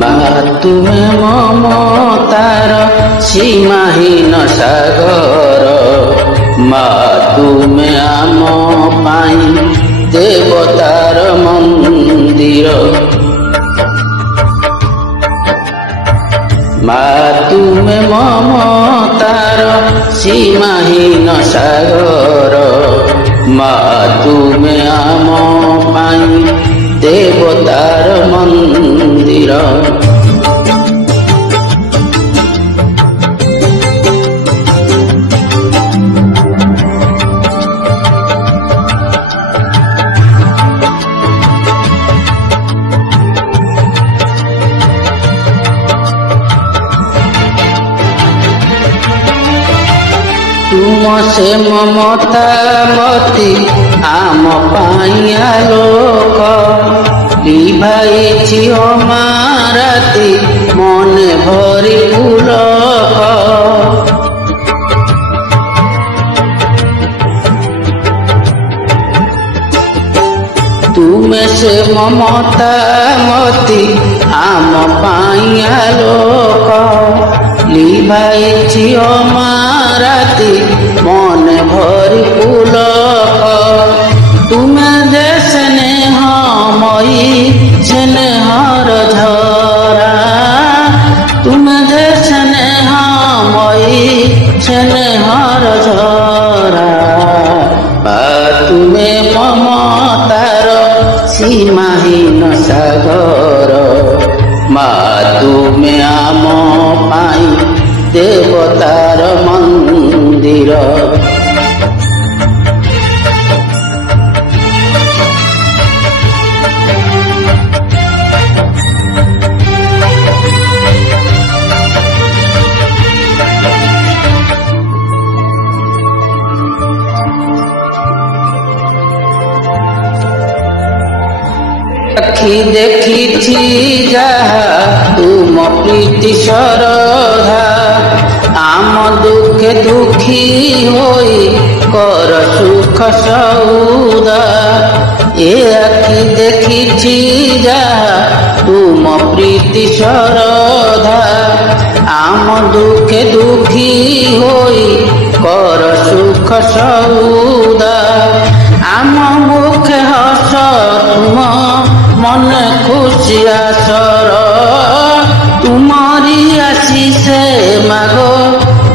ମା ତୁମେ ମମତାର ସୀମାହୀନ ସାଗର, ମା ତୁମେ ଆମ ପାଇଁ ଦେବତାର ମନ୍ଦିର। ମା ତୁମେ ମମତାର ସୀମାହୀନ ସାଗର, ମା ତୁମେ ଆମ ପାଇଁ ଦେବତାର ମନ୍ଦିର। ତୁମ ସେ ମମତା ମତି ଆମ ପାଇଁ ଆଲୋକ, ଲିଭାଇଛି ଅମାରାତି ମନେ ଭରି ପୁଲକ। ତୁମେ ସେ ମମତା ମତି ଆମ ପାଇଁ ଆଲୋକ, ଲିଭାଇଛି ଅମାରାତି ମନେ ଭରି ପୁଲକ। ତୁମେ ଯେ ସ୍ନେହମୟୀ ସ୍ନେହର ଝରା, ତୁମେ ଯେ ସ୍ନେହମୟୀ ସ୍ନେହର ଝରା। ମା ତୁମେ ମମତାର ସୀମାହୀନ ସାଗର, ମା ତୁମେ ଆମ ପାଇଁ ଦେବତାର ମନ୍ଦିର। ଆଖି ଦେଖିଛି ଯାହା ତୁମ ପ୍ରୀତି ଶ୍ରଦ୍ଧା, ଆମ ଦୁଃଖେ ଦୁଃଖୀ ହୋଇ କର ସୁଖ ସୌଦା। ଏ ଆଖି ଦେଖିଛି ଯାହା ତୁମ ପ୍ରୀତି ଶ୍ରଦ୍ଧା, ଆମ ଦୁଃଖେ ଦୁଃଖୀ ହୋଇ କର ସୁଖ ସୌଦା। ଆମ ମୁଖେ ହସ ତୁମ ମନେ ଖୁସି ଆସର, ତୁମରି ଆଶିଷ ମାଗ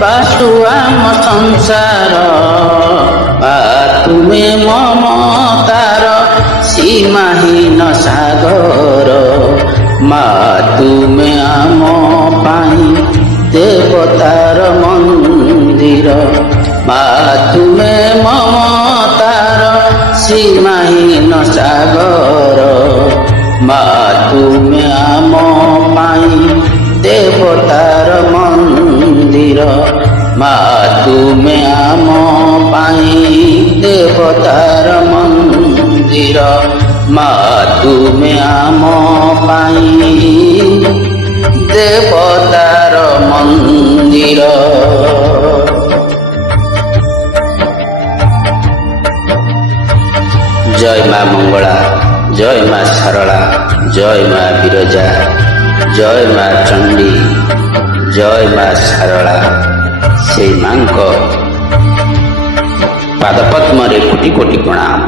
ବାସୁ ଆମ ସଂସାର। ମା ତୁମେ ମମତାର ସୀମାହୀନ ସାଗର, ମା ତୁମେ ଆମ ପାଇଁ ଦେବତାର ମନ୍ଦିର। ମା ତୁମେ ମମତାର ସୀମାହୀନ ସାଗର, ମା ତୁମେ ଆମ ପାଇଁ ଦେବତାର ମନ୍ଦିର। ମା ତୁମେ ଆମ ପାଇଁ ଦେବତାର ମନ୍ଦିର। ମା ତୁମେ ଆମ ପାଇଁ ଦେବତାର ମନ୍ଦିର। জয় মা মঙ্গলা, জয় মা সারলা, জয় মা বিরজা, জয় মা চণ্ডী, জয় মা সারলা। সেই মাଙ୍କ ପାଦପଦ୍ମରେ କୋଟି କୋଟି ପ୍ରଣାମ।